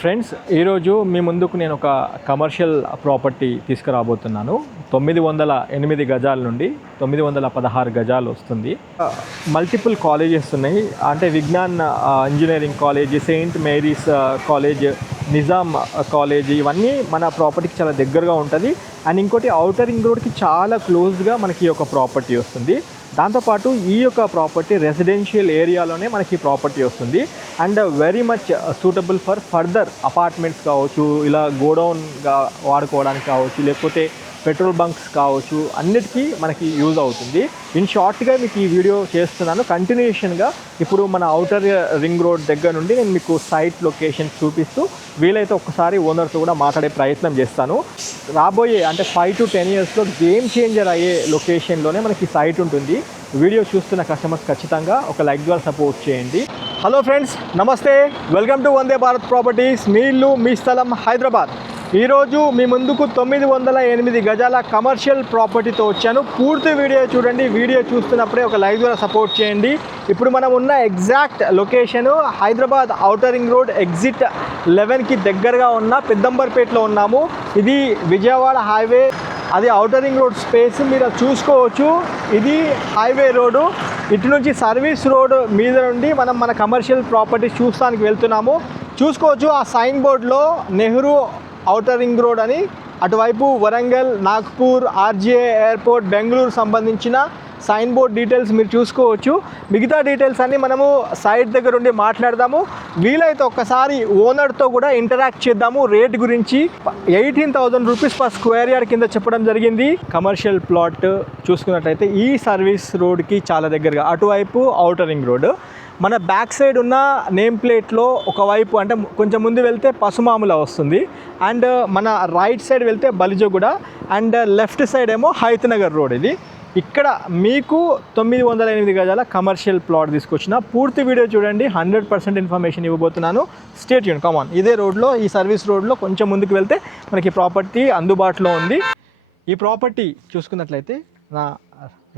Friends, ఈరోజు మీ ముందుకు నేను ఒక కమర్షియల్ ప్రాపర్టీ తీసుకురాబోతున్నాను. 908 గజాల నుండి 916 గజాలు వస్తుంది. మల్టిపుల్ కాలేజెస్ ఉన్నాయి. అంటే Vignan engineering college, Saint Mary's college, Nizam college, ఇవన్నీ మన ప్రాపర్టీకి చాలా దగ్గరగా ఉంటుంది. అండ్ ఇంకోటి ఔటర్ రింగ్ రోడ్కి చాలా క్లోజ్గా మనకి ఒక ప్రాపర్టీ వస్తుంది. దాంతోపాటు ఈ యొక్క ప్రాపర్టీ రెసిడెన్షియల్ ఏరియాలోనే మనకి ప్రాపర్టీ వస్తుంది. And very much suitable for further apartments కావచ్చు, ఇలా గోడౌన్గా వాడుకోవడానికి కావచ్చు, లేకపోతే పెట్రోల్ బంక్స్ కావచ్చు, అన్నిటికీ మనకి యూజ్ అవుతుంది. ఇన్ షార్ట్గా మీకు ఈ వీడియో చేస్తున్నాను. కంటిన్యూషన్గా ఇప్పుడు మన ఔటర్ రింగ్ రోడ్ దగ్గర నుండి నేను మీకు సైట్ లొకేషన్ చూపిస్తూ వీలైతే ఒక్కసారి ఓనర్తో కూడా మాట్లాడే ప్రయత్నం చేస్తాను. రాబోయే అంటే 5 to 10 ఇయర్స్లో గేమ్ చేంజర్ అయ్యే లొకేషన్లోనే మనకి సైట్ ఉంటుంది. వీడియో చూస్తున్న కస్టమర్స్ ఖచ్చితంగా ఒక లైక్ ద్వారా సపోర్ట్ చేయండి. హలో ఫ్రెండ్స్, నమస్తే, welcome to Vande Bharat properties. మీ ఇల్లు మీ స్థలం హైదరాబాద్. ఈరోజు మీ ముందుకు 908 గజాల కమర్షియల్ ప్రాపర్టీతో వచ్చాను. పూర్తి వీడియో చూడండి. వీడియో చూస్తున్నప్పుడే ఒక లైక్ ద్వారా సపోర్ట్ చేయండి. ఇప్పుడు మనం ఉన్న exact location Hyderabad outer ring road exit 11కి దగ్గరగా ఉన్న పెద్దంబర్పేటలో ఉన్నాము. ఇది విజయవాడ హైవే, అది ఔటర్ రింగ్ రోడ్ స్పేస్ మీరు చూసుకోవచ్చు. ఇది హైవే రోడ్డు. ఇటు నుంచి సర్వీస్ రోడ్ మీద నుండి మనం మన కమర్షియల్ ప్రాపర్టీ చూస్తానికి వెళ్తున్నాము. చూసుకోవచ్చు ఆ సైన్ బోర్డ్లో నెహ్రూ ఔటర్ రింగ్ రోడ్ అని, అటువైపు వరంగల్, నాగ్పూర్, ఆర్జే ఎయిర్పోర్ట్, బెంగళూరు సంబంధించిన సైన్ బోర్డ్ డీటెయిల్స్ మీరు చూసుకోవచ్చు. మిగతా డీటెయిల్స్ అన్నీ మనము సైట్ దగ్గర ఉండి మాట్లాడదాము. వీలైతే ఒక్కసారి ఓనర్తో కూడా ఇంటరాక్ట్ చేద్దాము. రేట్ గురించి 18,000 రూపీస్ పర్ స్క్వేర్ యార్డ్ కింద చెప్పడం జరిగింది. కమర్షియల్ ప్లాట్ చూసుకున్నట్టయితే ఈ సర్వీస్ రోడ్కి చాలా దగ్గరగా, అటువైపు ఔటర్ రింగ్ రోడ్. మన బ్యాక్ సైడ్ ఉన్న నేమ్ ప్లేట్లో ఒకవైపు అంటే కొంచెం ముందు వెళ్తే పసుమాముల వస్తుంది, అండ్ మన రైట్ సైడ్ వెళ్తే బలిజగూడ, అండ్ లెఫ్ట్ సైడ్ ఏమో హైతనగర్ రోడ్. ఇది ఇక్కడ మీకు 908 గజాల కమర్షియల్ ప్లాట్ తీసుకొచ్చిన. పూర్తి వీడియో చూడండి, 100% ఇన్ఫర్మేషన్ ఇవ్వబోతున్నాను. స్టే ట్యూన్, కమాన్. ఇదే రోడ్లో, ఈ సర్వీస్ రోడ్లో కొంచెం ముందుకు వెళ్తే మనకి ప్రాపర్టీ అందుబాటులో ఉంది. ఈ ప్రాపర్టీ చూసుకున్నట్లయితే నా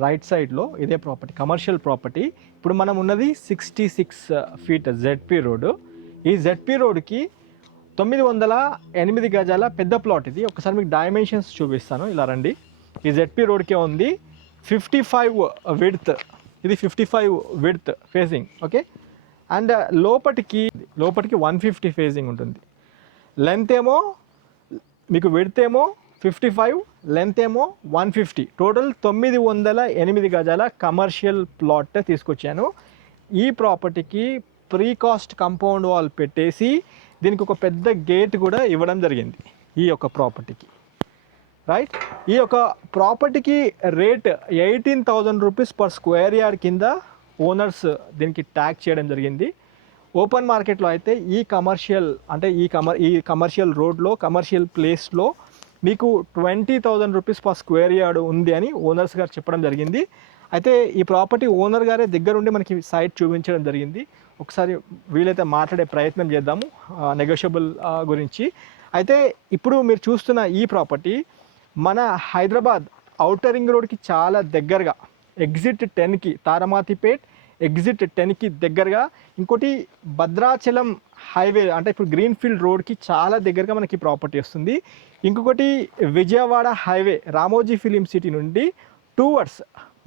రైట్ సైడ్లో ఇదే ప్రాపర్టీ, కమర్షియల్ ప్రాపర్టీ. ఇప్పుడు మనం ఉన్నది 66 ఫీట్ జెడ్పీ రోడ్డు. ఈ జెడ్పీ రోడ్కి 908 గజాల పెద్ద ప్లాట్ ఇది. ఒకసారి మీకు డైమెన్షన్స్ చూపిస్తాను, ఇలా రండి. ఈ జెడ్పీ రోడ్కే ఉంది 55 విడ్త్, ఇది 55 విడ్త్ ఫేసింగ్, ఓకే. అండ్ లోపటికి 150 ఫేసింగ్ ఉంటుంది. లెంత్ ఏమో మీకు విడ్త్ ఏమో 55, లెంత్ ఏమో 150, టోటల్ 908 గజాల కమర్షియల్ ప్లాట్ తీసుకొచ్చాను. ఈ ప్రాపర్టీకి ప్రీ కాస్ట్ కాంపౌండ్ వాల్ పెట్టేసి దీనికి ఒక పెద్ద గేట్ కూడా ఇవ్వడం జరిగింది ఈ యొక్క ప్రాపర్టీకి, రైట్. ఈ యొక్క ప్రాపర్టీకి rate 18,000 rupees per square yard కింద ఓనర్స్ దీనికి ట్యాగ్ చేయడం జరిగింది. ఓపెన్ మార్కెట్లో అయితే ఈ కమర్షియల్ అంటే ఈ కమర్షియల్ రోడ్లో, కమర్షియల్ ప్లేస్లో మీకు 20,000 రూపీస్ పర్ స్క్వేర్ యార్డ్ ఉంది అని ఓనర్స్ గారు చెప్పడం జరిగింది. అయితే ఈ ప్రాపర్టీ ఓనర్ గారే దగ్గరుండి మనకి సైట్ చూపించడం జరిగింది. ఒకసారి వీలైతే మాట్లాడే ప్రయత్నం చేద్దాము నెగోషియబుల్ గురించి. అయితే ఇప్పుడు మీరు చూస్తున్న ఈ ప్రాపర్టీ మన హైదరాబాద్ ఔటర్ రింగ్ రోడ్కి చాలా దగ్గరగా, ఎగ్జిట్ 10కి, తారమాతిపేట్ ఎగ్జిట్ 10కి దగ్గరగా, ఇంకోటి భద్రాచలం హైవే అంటే ఇప్పుడు గ్రీన్ఫీల్డ్ రోడ్కి చాలా దగ్గరగా మనకి ప్రాపర్టీ వస్తుంది. ఇంకొకటి Vijayawada highway, Ramoji film city నుండి టువర్డ్స్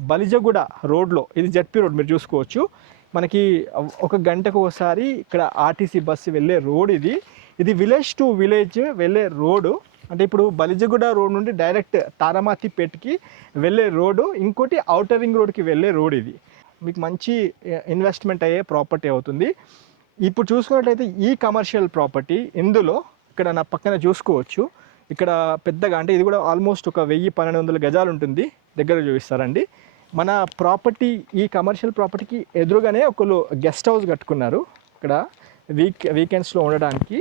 బలిజగూడ రోడ్లో, ఇది జెడ్పీ రోడ్ మీరు చూసుకోవచ్చు. మనకి ఒక గంటకు ఒకసారి ఇక్కడ ఆర్టీసీ బస్సు వెళ్ళే రోడ్ ఇది. ఇది విలేజ్ టు విలేజ్ వెళ్ళే రోడ్డు. అంటే ఇప్పుడు బలిజగూడ రోడ్ నుండి డైరెక్ట్ తారమాతిపేట్కి వెళ్ళే రోడ్డు, ఇంకోటి ఔటర్ రింగ్ రోడ్కి వెళ్ళే రోడ్. ఇది మీకు మంచి ఇన్వెస్ట్మెంట్ అయ్యే ప్రాపర్టీ అవుతుంది. ఇప్పుడు చూసుకున్నట్లయితే ఈ కమర్షియల్ ప్రాపర్టీ, ఇందులో ఇక్కడ నా పక్కన చూసుకోవచ్చు, ఇక్కడ పెద్దగా అంటే ఇది కూడా ఆల్మోస్ట్ ఒక 1000-1200 గజాలు ఉంటుంది. దగ్గర చూపిస్తారండి. మన ప్రాపర్టీ, ఈ కమర్షియల్ ప్రాపర్టీకి ఎదురుగానే ఒకళ్ళు గెస్ట్ హౌస్ కట్టుకున్నారు. ఇక్కడ వీకెండ్స్లో ఉండడానికి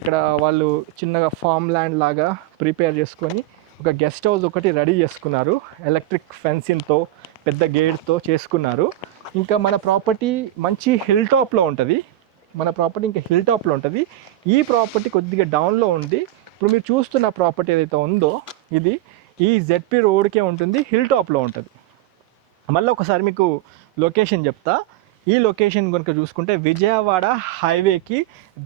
ఇక్కడ వాళ్ళు చిన్నగా ఫామ్ ల్యాండ్ లాగా ప్రిపేర్ చేసుకొని ఒక గెస్ట్ హౌస్ ఒకటి రెడీ చేసుకున్నారు. ఎలక్ట్రిక్ ఫెన్సింగ్తో, పెద్ద గేట్తో చేసుకున్నారు. ఇంకా మన ప్రాపర్టీ మంచి హిల్ టాప్లో ఉంటుంది. ఈ ప్రాపర్టీ కొద్దిగా డౌన్లో ఉంది. ఇప్పుడు మీరు చూస్తున్న ప్రాపర్టీ ఏదైతే ఉందో ఇది ఈ జెడ్పీ రోడ్కే ఉంటుంది, హిల్ టాప్లో ఉంటుంది. మళ్ళీ ఒకసారి మీకు లొకేషన్ చెప్తా. ఈ లొకేషన్ కనుక చూసుకుంటే విజయవాడ హైవేకి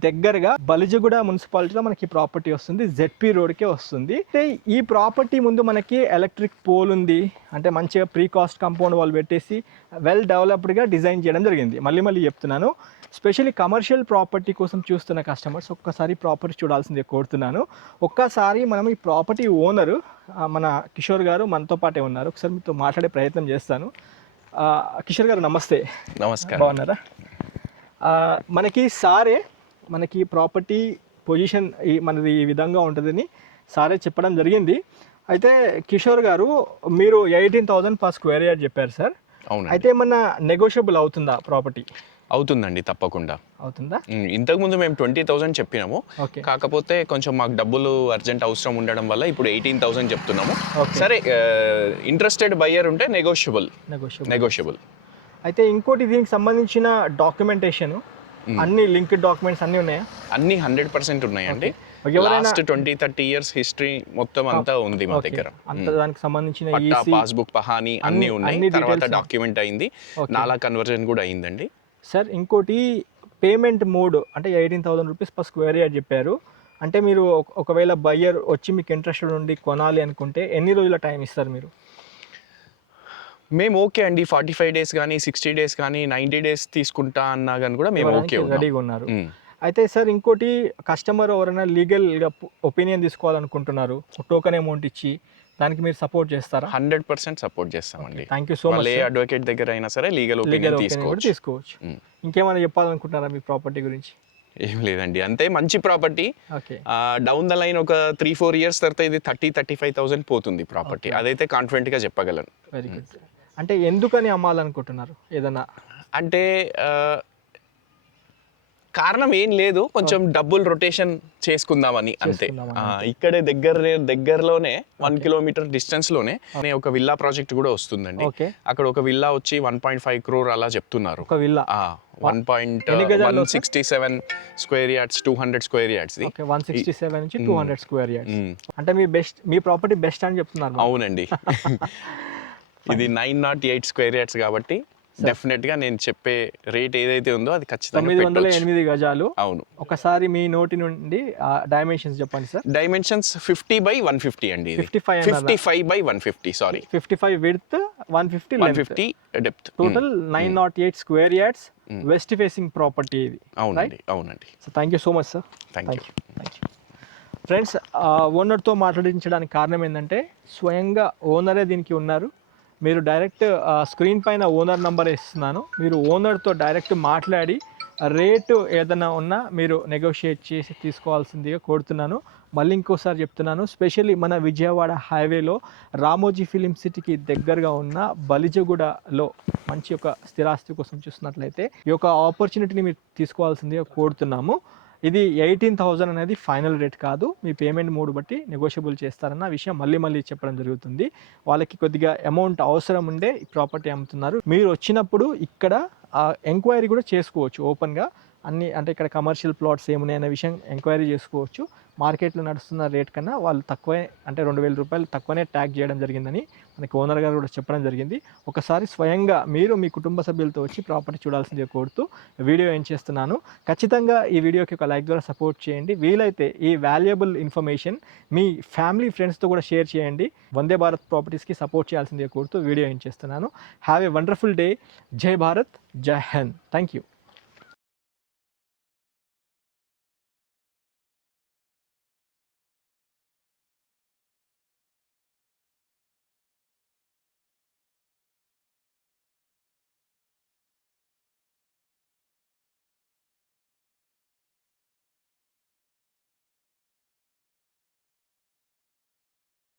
దగ్గరగా బలిజగూడ మున్సిపాలిటీలో మనకి ప్రాపర్టీ వస్తుంది, జెడ్పీ రోడ్కే వస్తుంది. అయితే ఈ ప్రాపర్టీ ముందు మనకి ఎలక్ట్రిక్ పోల్ ఉంది, అంటే మంచిగా ప్రీ కాస్ట్ కాంపౌండ్ వాళ్ళు పెట్టేసి వెల్ డెవలప్డ్గా డిజైన్ చేయడం జరిగింది. మళ్ళీ చెప్తున్నాను, స్పెషల్లీ కమర్షియల్ ప్రాపర్టీ కోసం చూస్తున్న కస్టమర్స్ ఒక్కసారి ప్రాపర్టీ చూడాల్సిందే కోరుతున్నాను. ఒక్కసారి మనం ఈ ప్రాపర్టీ ఓనరు మన కిషోర్ గారు మనతో పాటే ఉన్నారు, ఒకసారి మీతో మాట్లాడే ప్రయత్నం చేస్తాను. కిషోర్ గారు నమస్తే. నమస్కారం. బాగున్నారా? మనకి ప్రాపర్టీ పొజిషన్ మనది ఈ విధంగా ఉంటుందని సారే చెప్పడం జరిగింది. అయితే కిషోర్ గారు మీరు 18,000 per square yard చెప్పారు సార్. అవును. అయితే ఏమన్నా నెగోషియబుల్ అవుతుందా ప్రాపర్టీ? అవుతుందండి, తప్పకుండా అవుతుందా. ఇంతకుముందు మేము 20,000 చెప్పినాము, కాకపోతే కొంచెం మాకు డబ్బులు అర్జెంట్ అవసరం ఉండడం వల్ల ఇప్పుడు 18,000 చెప్తున్నాము. సరే, ఇంట్రెస్టెడ్ బయ్యర్ ఉంటే నెగోషియబుల్. అయితే ఇంకోటి దీనికి సంబంధించిన డాక్యుమెంటేషన్ అన్ని లింక్డ్ డాక్యుమెంట్స్ అన్నీ ఉన్నాయా? అన్ని 100% ఉన్నాయండి. లాస్ట్ 20-30 years హిస్టరీ మొత్తం అంతా ఉంది మా దగ్గర. దానికి సంబంధించిన పాస్బుక్ పహానీ అన్ని ఉన్నాయి. తర్వాత డాక్యుమెంట్ అయింది, నాలా కన్వర్జన్ కూడా అయిందండి. సార్ ఇంకోటి పేమెంట్ మోడ్ అంటే 18,000 rupees per square yard చెప్పారు. అంటే మీరు ఒకవేళ బయ్యర్ వచ్చి మీకు ఇంట్రెస్టెడ్ ఉండి కొనాలి అనుకుంటే ఎన్ని రోజుల టైం ఇస్తారు మీరు? మేము ఓకే అండి, 45 days కానీ 60 days కానీ 90 days తీసుకుంటా అన్నా కానీ కూడా మేము ఓకే రెడీగా ఉన్నారు. అయితే సార్ ఇంకోటి, కస్టమర్ ఎవరైనా లీగల్గా ఒపీనియన్ తీసుకోవాలనుకుంటున్నారు, టోకెన్ అమౌంట్ ఇచ్చి, దానికి మీరు సపోర్ట్ చేస్తారా? 100% సపోర్ట్ చేస్తామండి. Thank you so much. A advocate దగ్గర అయినా సరే లీగల్ ఒపీనియన్ తీసుకోవచ్చు. ఇంకేమైనా చెప్పాలనుకుంటున్నారా మీ ప్రాపర్టీ గురించి? ఏం లేదండి, అంతే. మంచి ప్రాపర్టీ. డౌన్ ద లైన్ ఒక 3-4 years తర్వాత ఇది 30-35,000 పోతుంది ప్రాపర్టీ, అదైతే కాన్ఫిడెంట్గా చెప్పగలను. Very good. అంటే ఎందుకని అమ్మాలనుకుంటున్నారు? ఏదన్నా అంటే కారణం ఏం లేదు, కొంచెం డబ్బులు రొటేషన్ చేసుకుందామని అంతే. ఇక్కడే దగ్గరలోనే 1 kilometer distance లోనే ఒక విల్లా ప్రాజెక్ట్ కూడా వస్తుందండి. అక్కడ ఒక విల్లా వచ్చి 1.5 crore అలా చెప్తున్నారు. 1.167 square yards, 200 square yards. 167 నుంచి 200 square yards. అంటే మీ ప్రాపర్టీ బెస్ట్ అని చెప్తున్నారు? అవునండి. ఇది 908 square yards కాబట్టి డెఫినెట్ గా నేను చెప్పే రేట్ ఏదైతే ఉందో అది ఖచ్చితంగా 908 గజాలు. అవును. ఒకసారి మీ నోటి నుండి డైమెన్షన్స్ చెప్పండి సార్. డైమెన్షన్స్ 50/150 అండి. 55/150, sorry. 55 width, 150 depth. Total 908 square yards, west facing property ఇది. అవునండి. So thank you so much sir. Thank you. Friends, ఓనర్తో మాట్లాడించడానికి కారణం ఏంటంటే స్వయంగా ఓనరే దీనికి ఉన్నారు. మీరు డైరెక్ట్ స్క్రీన్ పైన ఓనర్ నంబర్ ఇస్తున్నాను, మీరు ఓనర్తో డైరెక్ట్ మాట్లాడి రేటు ఏదైనా ఉన్నా మీరు నెగోషియేట్ చేసి తీసుకోవాల్సిందిగా కోరుతున్నాను. మళ్ళీ ఇంకోసారి చెప్తున్నాను, స్పెషల్లీ మన విజయవాడ హైవేలో రామోజీ ఫిలిం సిటీకి దగ్గరగా ఉన్న బలిజగూడలో మంచి ఒక స్థిరాస్తి కోసం చూస్తున్నట్లయితే ఈ యొక్క ఆపర్చునిటీని మీరు తీసుకోవాల్సిందిగా కోరుతున్నాము. ఇది 18,000 అనేది ఫైనల్ రేట్ కాదు, మీ పేమెంట్ మోడ్ బట్టి నెగోషియబుల్ చేస్తారన్న విషయం మళ్ళీ చెప్పడం జరుగుతుంది. వాళ్ళకి కొద్దిగా అమౌంట్ అవసరం ఉండే ఈ ప్రాపర్టీ అమ్ముతున్నారు. మీరు వచ్చినప్పుడు ఇక్కడ ఎంక్వైరీ కూడా చేసుకోవచ్చు ఓపెన్గా. అన్ని అంటే ఇక్కడ కమర్షియల్ ప్లాట్స్ ఏమున్నాయనే విషయం ఎంక్వైరీ చేసుకోవచ్చు. మార్కెట్లో నడుస్తున్న రేట్ కన్నా వాళ్ళు తక్కువే, అంటే 2,000 రూపాయలు తక్కువనే ట్యాగ్ చేయడం జరిగిందని మనకి ఓనర్ గారు కూడా చెప్పడం జరిగింది. ఒకసారి స్వయంగా మీరు మీ కుటుంబ సభ్యులతో వచ్చి ప్రాపర్టీ చూడాల్సిందిగా కోరుతూ వీడియో ఏం చేస్తున్నాను. ఖచ్చితంగా ఈ వీడియోకి ఒక లైక్ ద్వారా సపోర్ట్ చేయండి. వీలైతే ఈ వాల్యుయబుల్ ఇన్ఫర్మేషన్ మీ ఫ్యామిలీ ఫ్రెండ్స్తో కూడా షేర్ చేయండి. వందే భారత్ ప్రాపర్టీస్కి సపోర్ట్ చేయాల్సిందిగా కోరుతూ వీడియో ఏం చేస్తున్నాను. Have a wonderful day. జై భారత్, జై హింద్. Thank you.